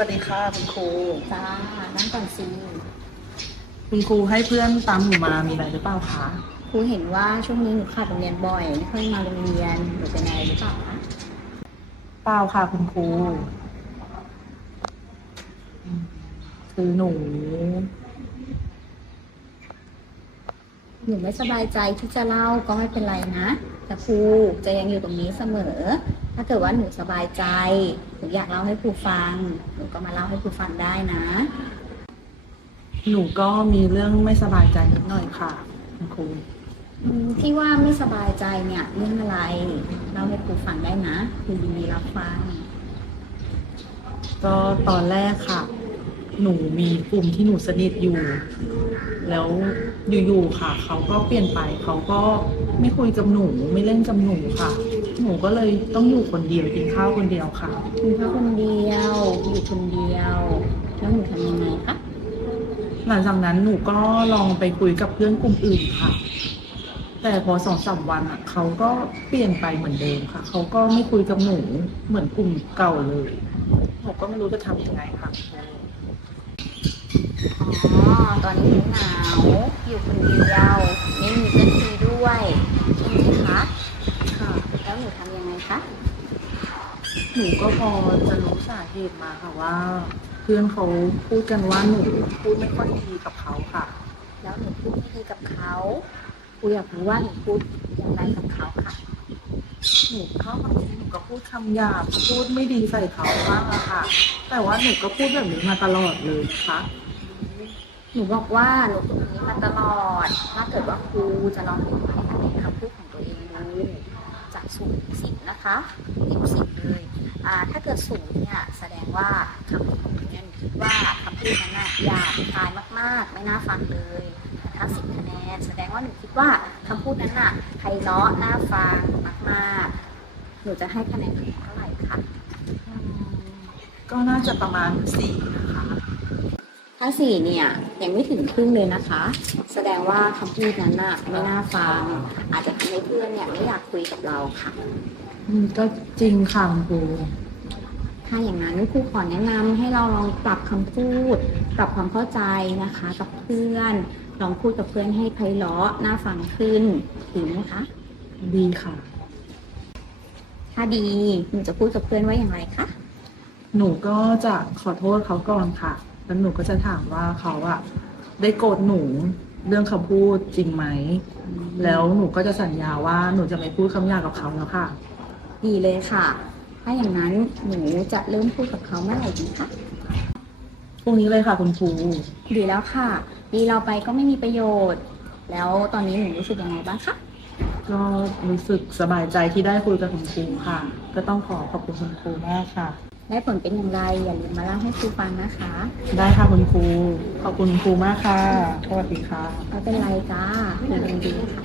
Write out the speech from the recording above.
วัสดีค่ะคุณครูจ้านั่งก่อนสิคุณครูให้เพื่อนตามหนูมามีอะไรหรือเปล่าคะครูเห็นว่าช่วงนี้หนูขาดโรงเรียนบ่อยไม่ค่อยมาโรงเรียนหนูเป็นอะไรหรือเปล่าคะเปล่าค่ะคุณครูอืมคือหนูหนูไม่สบายใจที่จะเล่าก็ไม่เป็นไรนะ แต่ครูจะยังอยู่ตรงนี้เสมอ ถ้าเกิดว่าหนูสบายใจหนูอยากเล่าให้ครูฟัง หนูก็มาเล่าให้ครูฟังได้นะ หนูก็มีเรื่องไม่สบายใจนิดหน่อยค่ะคุณครูอืมที่ว่าไม่สบายใจเนี่ยเรื่องอะไรเล่าให้ครูฟังได้นะครูยินดีรับฟัง ก็ตอนแรกค่ะ หนูมีกลุ่มที่หนูสนิทอยู่ แล้วอยู่ๆค่ะ เขาก็เปลี่ยนไป เขาก็ไม่คุยกับหนูไม่เล่นกับหนูค่ะ หนูก็เลยต้องอยู่คนเดียวกินข้าวคนเดียวค่ะ คุณพ่อคนเดียวอยู่คนเดียว แล้วหนูทำยังไงคะหลังจากนั้นหนูก็ลองไปคุยกับเพื่อนกลุ่มอื่นค่ะ แต่พอสองสามวันอะเขาก็เปลี่ยนไปเหมือนเดิมค่ะ เขาก็ไม่คุยกับหนูเหมือนกลุ่มเก่าเลยหนูก็ไม่รู้จะทำยังไงค่ะ อ๋อ ตอนนี้หนูเหงาอยู่คนเดียวไม่มีเพื่อนคุยด้วยใช่ไหมคะค่ะ แล้วหนูทำยังไงคะ หนูก็พอจะรู้สาเหตุมาค่ะว่า เพื่อนเขาพูดกันว่าหนูพูดไม่ค่อยดีกับเขาค่ะ แล้วหนูพูดไม่ดีกับเขาครูอยากรู้ว่าหนูพูดอย่างไรกับเขาค่ะ หนูก็บางทีหนูก็พูดคำหยาบพูดไม่ดีใส่เขาบ้างอะค่ะ แต่ว่าหนูก็พูดแบบนี้มาตลอดเลยนะคะ หนูบอกว่าหนูพูดแบบนี้มาตลอด ถ้าเกิดว่าครูจะลองให้คะแนนคำพูดของตัวเองดูจากศูนย์ถึงสิบนะคะสิบสิบเลยอ่าถ้าเกิดศูนย์เนี่ยแสดงว่าคำพูดของเนี่ยคิดว่าคำพูดนั้นน่ะหยาบคายมากๆ ไม่น่าฟังเลยแต่ถ้าสิบคะแนนแสดงว่าหนูคิดว่าคำพูดนั้นน่ะไพเราะน่าฟังมากๆ หนูจะให้คะแนนเท่าไหร่คะก็น่าจะประมาณสี่ นะคะถ้าสี่เนี่ยยังไม่ถึงครึ่งเลยนะคะ แสดงว่าคำพูดนั้นน่ะไม่น่าฟัง อาจจะทำให้เพื่อนเนี่ยไม่อยากคุยกับเราค่ะ อืมก็จริงค่ะคุณครูถ้าอย่างนั้นครูขอแนะนำให้เราลองปรับคำพูด ปรับความเข้าใจนะคะ กับเพื่อน ลองพูดกับเพื่อนให้ไพเราะน่าฟังขึ้นดีไหมคะ ดีค่ะ ถ้าดีหนูจะพูดกับเพื่อนว่าอย่างไรคะ หนูก็จะขอโทษเขาก่อนค่ะ แล้วหนูก็จะถามว่าเขาอะได้โกรธหนูเรื่องคำพูดจริงไหม แล้วหนูก็จะสัญญาว่าหนูจะไม่พูดคำหยาบกับเขาแล้วค่ะ ดีเลยค่ะ ถ้าอย่างนั้นหนูจะเริ่มพูดกับเขาเมื่อไหร่ดีคะพรุ่งนี้เลยค่ะคุณครูดีแล้วค่ะดีเราไปก็ไม่มีประโยชน์ แล้วตอนนี้หนูรู้สึกยังไงบ้างคะ ก็รู้สึกสบายใจที่ได้คุยกับคุณครูค่ะ ก็ต้องขอขอบคุณคุณครูมากค่ะ ได้ผลเป็นอย่างไร อย่าลืมมาเล่าให้ครูฟังนะคะ ได้ค่ะคุณครู ขอบคุณคุณครูมากค่ะ สวัสดีค่ะ ไม่เป็นไรจ้าครูยินดีค่ะ